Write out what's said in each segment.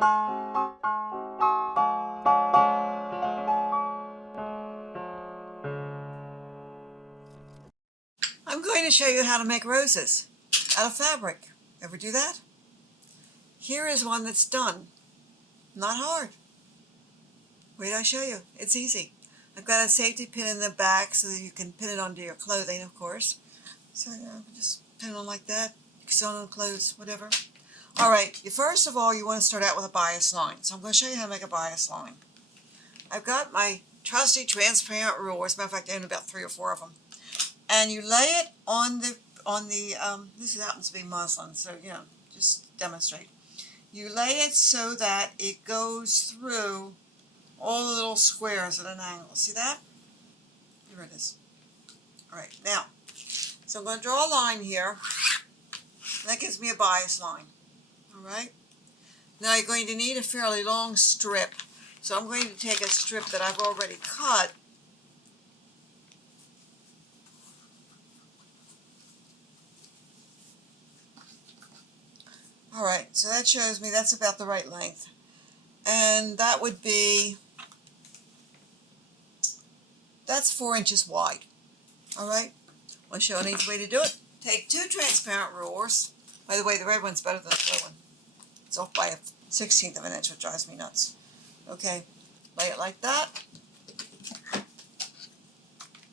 I'm going to show you how to make roses out of fabric. Ever do that? Here is one that's done. Not hard. Wait, I'll show you. It's easy. I've got a safety pin in the back so that you can pin it onto your clothing, of course. So just pin it on like that. You can sew it on clothes, whatever. All right, first of all, you want to start out with a bias line. So I'm going to show you how to make a bias line. I've got my trusty transparent ruler. As a matter of fact, I own about 3 or 4 of them. And you lay it on the this happens to be muslin, so just demonstrate. You lay it so that it goes through all the little squares at an angle. See that? Here it is. All right, now, so I'm going to draw a line here. And that gives me a bias line. All right. Now you're going to need a fairly long strip. So I'm going to take a strip that I've already cut. All right, so that shows me that's about the right length. And that would be, that's 4 inches wide. All right, I'll show an easy way to do it. Take 2 transparent rulers. By the way, the red one's better than the blue one. It's off by a 1/16 of an inch, which drives me nuts. Okay, lay it like that.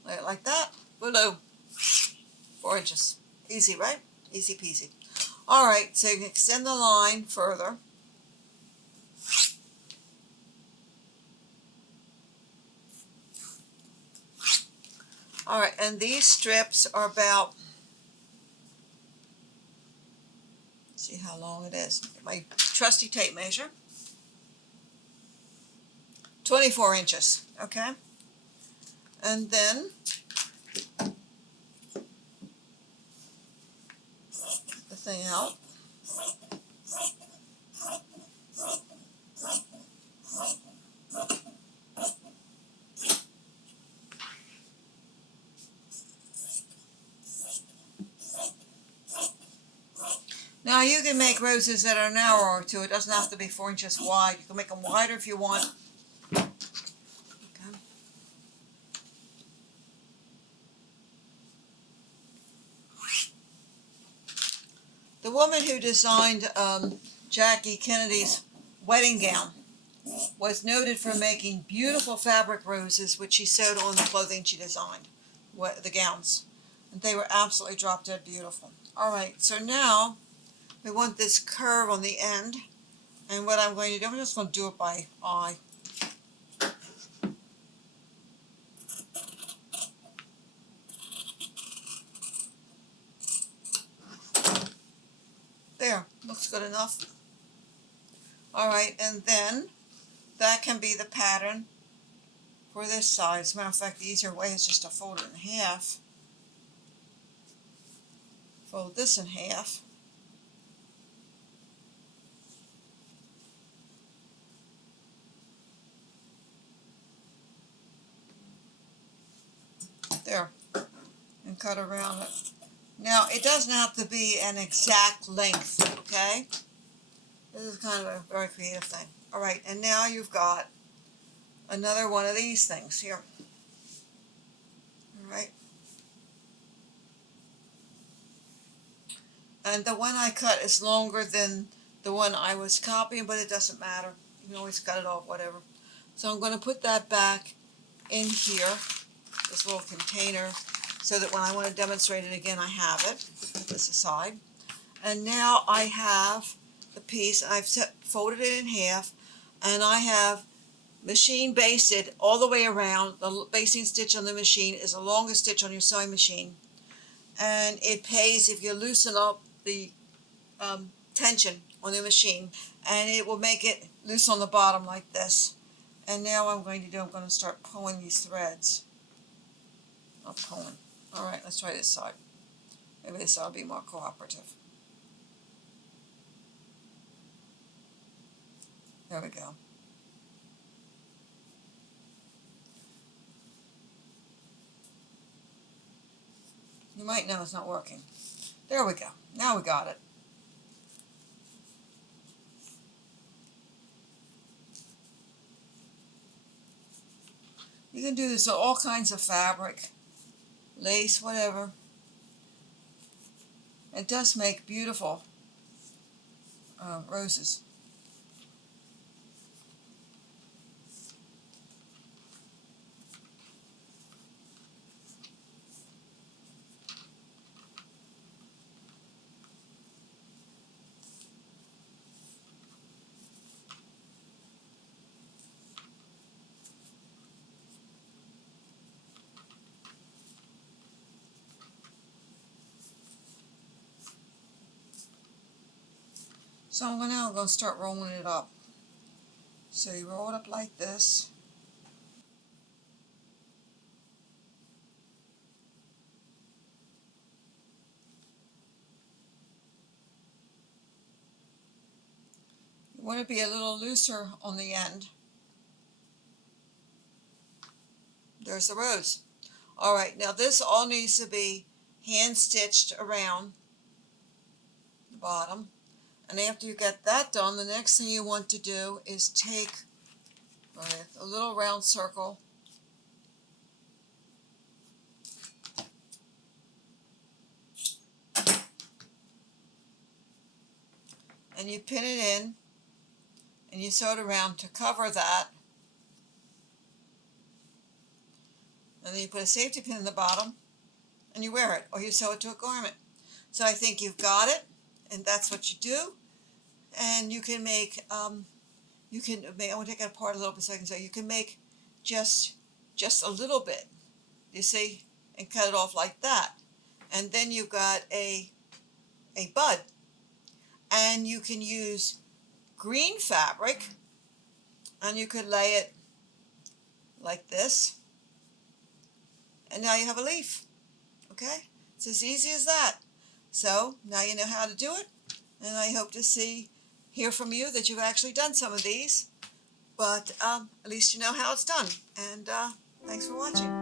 Lay it like that. Below 4 inches. Easy, right? Easy peasy. All right, so you can extend the line further. All right, and these strips are about, see how long it is. My trusty tape measure. 24 inches, okay? And then the thing out. Now you can make roses that are narrower too. It doesn't have to be 4 inches wide. You can make them wider if you want. Okay. The woman who designed Jackie Kennedy's wedding gown was noted for making beautiful fabric roses, which she sewed on the clothing she designed, the gowns. And they were absolutely drop dead beautiful. All right, so now we want this curve on the end. And what I'm going to do, I'm just going to do it by eye. There, looks good enough. All right, and then that can be the pattern for this side. As a matter of fact, the easier way is just to fold it in half. Fold this in half. There, and cut around it. Now, it doesn't have to be an exact length, okay? This is kind of a very creative thing. All right, and now you've got another one of these things here. All right. And the one I cut is longer than the one I was copying, but it doesn't matter. You can always cut it off, whatever. So I'm going to put that back in here, this little container, so that when I want to demonstrate it again, I have it. Put this aside. And now I have the piece. I've folded it in half, and I have machine basted all the way around. The basting stitch on the machine is the longest stitch on your sewing machine. And it pays if you loosen up the tension on the machine, and it will make it loose on the bottom like this. And now what I'm going to start pulling these threads. Not pulling. All right, let's try this side. Maybe this side will be more cooperative. There we go. You might know it's not working. There we go. Now we got it. You can do this with all kinds of fabric, lace, whatever. It does make beautiful roses. So now I'm going to start rolling it up. So you roll it up like this. You want to be a little looser on the end. There's the rose. Alright, now this all needs to be hand stitched around the bottom. And after you get that done, the next thing you want to do is take a little round circle and you pin it in and you sew it around to cover that. And then you put a safety pin in the bottom and you wear it, or you sew it to a garment. So I think you've got it, and that's what you do. And you can make, I want to take it apart a little bit so I can say, you can make just a little bit, you see, and cut it off like that. And then you've got a bud. And you can use green fabric, and you could lay it like this. And now you have a leaf, okay? It's as easy as that. So now you know how to do it, and I hope to hear from you that you've actually done some of these, but at least you know how it's done. And thanks for watching.